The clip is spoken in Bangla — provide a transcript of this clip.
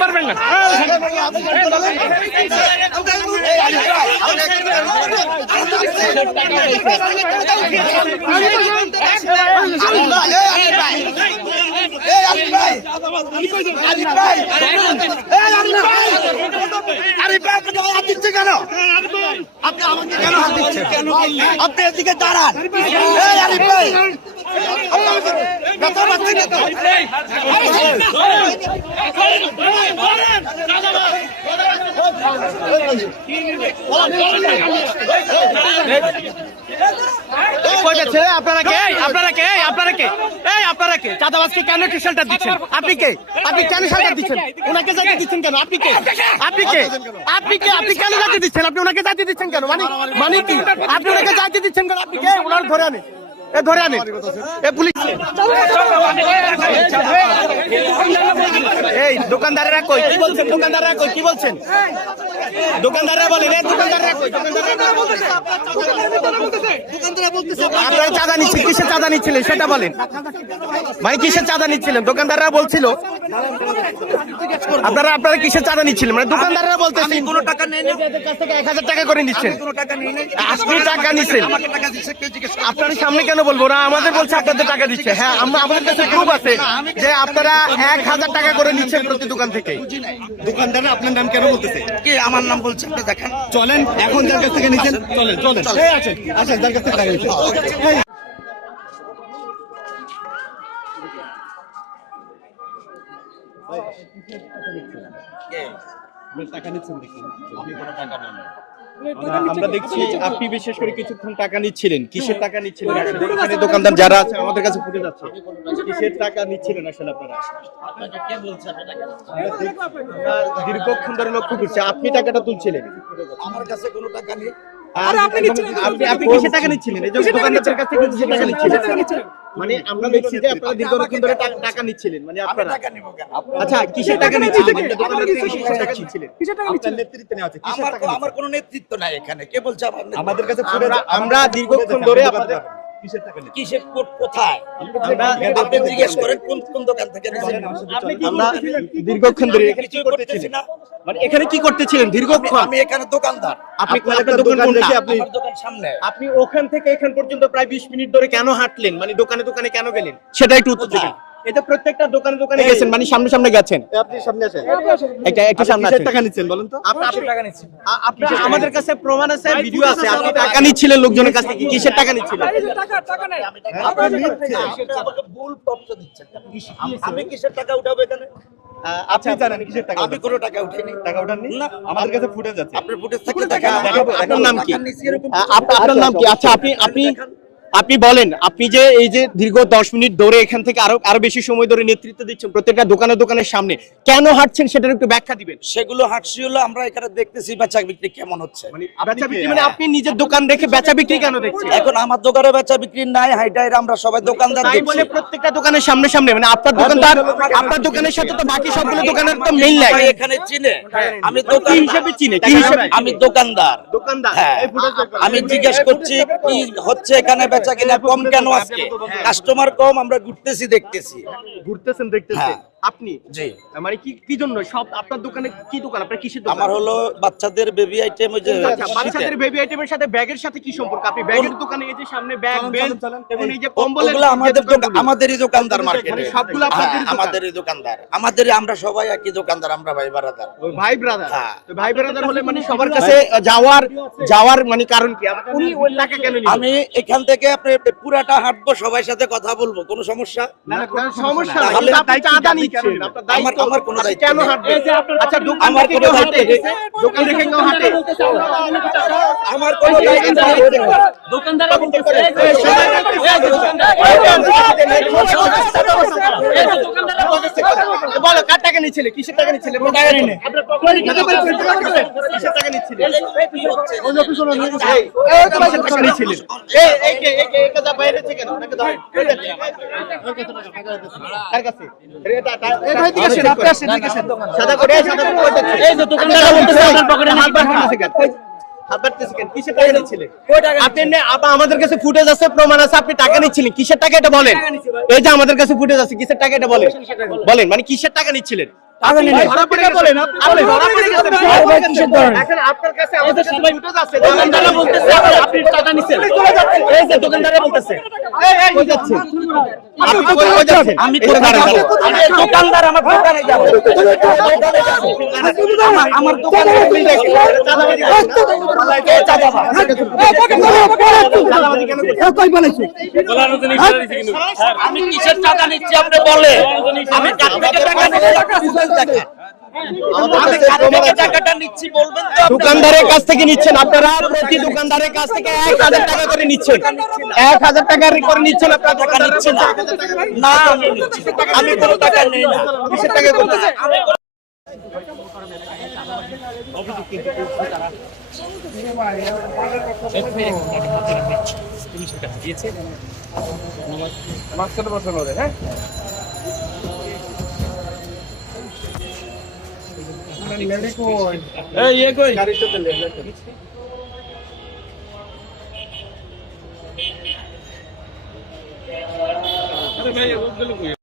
মারবেন না। আপনি আমাকে কেন হাত দিচ্ছেন? আপনি এদিকে দাঁড়ান। আরিফ ভাই আপনারা কে চাঁদাবাজকে কেন শেল্টার দিচ্ছেন? আপনি কে? আপনি কেন শেল্টার দিচ্ছেন? ওনাকে যাতে দিচ্ছেন কেন? আপনি কে? আপনি কে? আপনি কে? আপনি কেন যাতে দিচ্ছেন? আপনি ওনাকে যাতে দিচ্ছেন কেন? মানে কি? আপনি ওনাকে যাতে দিচ্ছেন কেন? আপনি কে? ওনার ধরে আনে, ধরে আনে পুলিশ। এই দোকানদাররা কই? কি বলছেন? দোকানদাররা কই? কি বলছেন? দোকানদাররা বলেন, দোকানদাররা কই? আপনারা চাঁদা নিচ্ছেন, কিসের চাঁদা নিচ্ছিলেন সেটা বলেন। মানে কিসের চাঁদা নিচ্ছিলেন? দোকানদাররা বলছিল আপনারা কিসের চাঁদা নিচ্ছিলেন? মানে দোকানদাররা বলতেছেন কোনো টাকা নেই, কাছ থেকে 1000 টাকা করে নিচ্ছেন। কোনো টাকা নেই। আপনি টাকা নিচ্ছেন, আপনার সামনে কেন বলবো না? আমাদের বলছে আপনাদের টাকা দিচ্ছে। হ্যাঁ, আমাদের কাছে প্রুফ আছে যে আপনারা 1000 টাকা করে নিচ্ছেন প্রতি দোকান থেকে। দোকানদার আপনার নাম কেন বলতেছে? কি আমার নাম বলছে? আপনি দেখেন। চলেন, এখন যার কাছ থেকে নিচ্ছেন চলেন, আসেন যার কাছ থেকে টাকা নিচ্ছেন। আমরা দেখছি আপনি বিশেষ করে কিছুক্ষণ টাকা নিচ্ছিলেন। কিসের টাকা নিচ্ছিলেন? এখানে দোকানদার যারা আছে আমাদের কাছে ফুটে যাচ্ছে, কিসের টাকা নিচ্ছিলেন আসলে আপনারা? দীর্ঘক্ষণ ধরে লক্ষ্য করছি আপনি টাকাটা তুলছিলেন। আমার কাছে কোনো টাকা নেই। আপনি কিসের টাকা নিচ্ছিলেন? এই যে দোকানদারদের কাছ থেকে কিসের টাকা নিচ্ছিলেন? মানে আমরা দেখছি যে আপনারা দীর্ঘক্ষণ ধরে টাকা নিচ্ছিলেন। মানে আপনারা টাকা নিব কেন? আচ্ছা কিসের টাকা নিচ্ছিলেন? দোকানদার থেকে কিসের টাকা নিচ্ছিলেন? আপনার নেতৃত্বে নেওয়া আছে। আমার কোনো নেতৃত্ব নাই এখানে। কে বলছে আমার নেতৃত্ব? আমাদের কাছে আমরা দীর্ঘক্ষণ ধরে আপনাদের কিসের টাকা নেই? কিসের কোথায়? আপনি জিজ্ঞেস করেন কোন দোকান থেকে নিয়েছেন? আমরা দীর্ঘক্ষণ ধরে এখানে কি করতেছি না? মানে এখানে কি করতেছিলেন দীর্ঘক্ষণ? আমি এখানে দোকানদার। আপনি একটা দোকান কোনটা? আমার দোকান সামনে। আপনি ওখান থেকে এখান পর্যন্ত প্রায় 20 মিনিট ধরে কেন হাঁটলেন? মানে দোকানে দোকানে কেন গেলেন সেটা একটু উত্তর দিবেন। এটা প্রত্যেকটা দোকানে দোকানে গেছেন, মানে সামনে গেছেন। আপনি সামনে আসেন, একটা সামনে আসেন। টাকা নিচ্ছেন বলেন তো? আপনি টাকা নিচ্ছেন? আপনারা আমাদের কাছে প্রমাণ আছে, ভিডিও আছে। আপনি টাকা নিচ্ছিলেন লোকজনের কাছ থেকে। কিসের টাকা নিচ্ছিলেন? টাকা নাই। আপনি আমাকে ভুল তথ্য দিচ্ছেন। আমি কিসের টাকা উঠাবো এখানে? আপনি জানেন কিসের টাকা? আমি কোনো টাকা উঠাইনি। টাকা উঠাননি? না, আমাদের কাছে ফুটেজ আছে। আপনার ফুটেজ থাকলে দেখান। আপনার নাম কি? আপনার নাম কি? আচ্ছা আপনি বলেন, আপনি যে এই যে দীর্ঘ 10 মিনিট ধরে এখান থেকে আরো বেশি সময় ধরে নেতৃত্ব দিচ্ছেন প্রত্যেকটা দোকানের সামনে, কেন হাঁটছেন সেটার একটু ব্যাখ্যা দিবেন। সেগুলো হাঁটছি হলো আমরা এখানে দেখতেছি বেচা বিক্রি কেমন হচ্ছে। বেচা বিক্রি মানে আপনি নিজের দোকান রেখে বেচা বিক্রি কেন দেখছেন? এখন আমার দোকানে বেচা বিক্রি নাই, হাইটাইরা আমরা সবাই দোকানদার তাই দেখছি। বলে প্রত্যেকটা দোকানের সামনে মানে আপনার দোকানের সাথে তো বাকি সবগুলো দোকানের তো মিল নাই। এখানে চিনে আমি দোকান হিসেবে চিনে, কি হিসেবে? আমি দোকানদার। হ্যাঁ, আমি জিজ্ঞেস করছি কি হচ্ছে এখানে বেচা কিনা কম কেন আজকে? কাস্টমার কম, আমরা ঘুরতেছি দেখতেছি। দেখতেছেন আপনি? জি। মানে কি জন্য সব আপনার দোকানে? কি দোকান আপনার? কিসের দোকান? আমার হলো বাচ্চাদের বেবি আইটেম। ওই যে বাচ্চাদের বেবি আইটেমের সাথে ব্যাগের সাথে কি সম্পর্ক? আপনি ব্যাগের দোকানে এই যে সামনে ব্যাগ বেল্ট এবং এই যে কম্বল, ওগুলো আমাদেরই দোকানদার মার্কেটে। সবগুলো আপনাদের আমাদেরই দোকানদার। আমরা সবাই একই দোকানদার, আমরা ভাই ব্রাদার। ভাই ব্রাদার? তো ভাই ব্রাদার হলে মানে সবার কাছে যাওয়ার মানে কারণ কি? উনি ওই টাকা কেন নিলেন? আমি এখান থেকে আপনি পুরাটা হাঁটবো, সবাই সাথে কথা বলবো, কোনো সমস্যা? না, কোনো সমস্যা নাই। তাহলে আপনি চাঁদা নিচ্ছেন, আপনার দায়িত্ব। আমার কোনো দায়িত্ব কেন নেই। হাঁটবেন? আচ্ছা দোকান আমার থেকে কোনো কেউ হাঁটে? দায়িত্ব নেই। দোকান থেকে কেউ হাঁটে? আমার কোনো দায়িত্ব নেই। দোকানদার বলো কার টাকা নিচ্ছিলে? কিসের টাকা নিচ্ছিলে? কিসের টাকা নিচ্ছিলে? বাইরে থেকে না কার কাছে? সাদা করে হাত বাড়তেছে কেন? কিসের টাকা নিচ্ছিলেন? আপনি আবার আমাদের কাছে ফুটেজ আছে, প্রমাণ আছে, আপনি টাকা নিচ্ছিলেন কিসের টাকা এটা বলেন। এই যে আমাদের কাছে ফুটেজ আছে, কিসের টাকা এটা বলেন, বলেন মানে কিসের টাকা নিচ্ছিলেন? ধরা পড়ে গেছেন। আপনি ধরা পড়ে গেছেন। এখন আপনার কাছে আমাদের কাছে ফুটেজ আছে, দোকানদাররা বলতেছে আপনি টাকা নিচ্ছেন। এই যে দোকানদাররা বলতেছে, এই কই যাচ্ছে? আপনি কই যাচ্ছেন? আমি কোথায় যাব? আমি দোকানদার, আমার দোকানে যাব। আমার দোকানে আমি কিসের টাকা নিচ্ছি আপনি বলে? আমি কার থেকে টাকা নিচ্ছি? আমি কার থেকে টাকাটা নিচ্ছি বলবেন তো? দোকানদারের কাছ থেকে নিচ্ছেন আপনারা, প্রতি দোকানদারের কাছ থেকে 1000 টাকা করে নিচ্ছেন, 1000 টাকা করে নিচ্ছেন আপনারা। টাকা নিচ্ছি না, না আমি নিচ্ছি না। আমি কোনো টাকা নেই না। কিসের টাকা করতেছে?